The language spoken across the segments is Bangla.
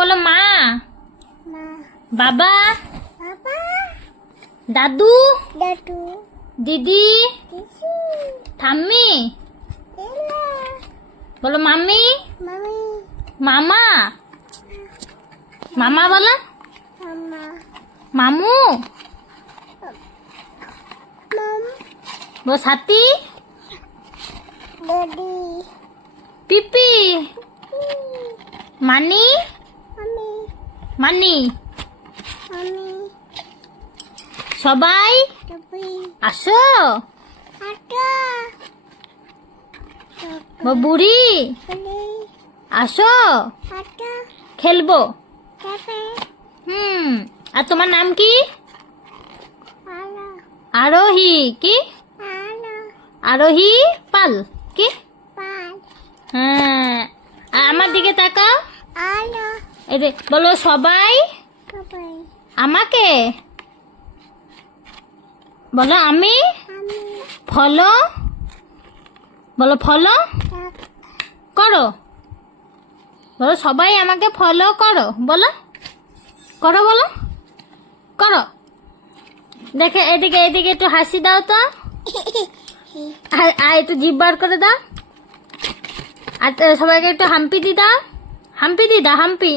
বলো মা, মা, বাবা, বাবা, দাদু, দাদু, দিদি, দিদি, ঠাম্মি, এলা, বলো মাম্মি, মামি, মামা, মামা বলো, মামা, মামু, মম, বলো সাথী, দাদি, পিপি, মানি, মামি, মানি, মামি, সবাই টুপি, আসো, আটা, বুড়ি বলি, আসো, আটা, খেলবো। কাপে, আর তোমার নাম কি? আলা, আরোহী। কি? আলা, আরোহী পাল। কি? পাল, হ্যাঁ, আর আমার দিকে তাকাও। আলা, এই যে বলো সবাই সবাই, আমাকে বলো আমি আমি, ফলো, বলো ফলো তাক, করো, বলো সবাই আমাকে ফলো করো, বলো করো, বলো করো। দেখে এদিকে এদিকে একটু হাসি দাও তো, আর একটু জিভ বার করে দাও, আর সবাইকে একটু হাম্পি দি দাও, হাম্পি দি দাও, হাম্পি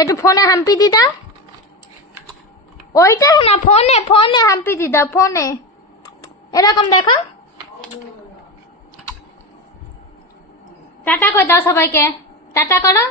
একটু ফোনে হাম্পি দি দাও, ওইটা না ফোনে, ফোনে হাম্পি দি দাও, ফোনে এরকম দেখো। টাটা করে দাও সবাইকে, টাটা করো।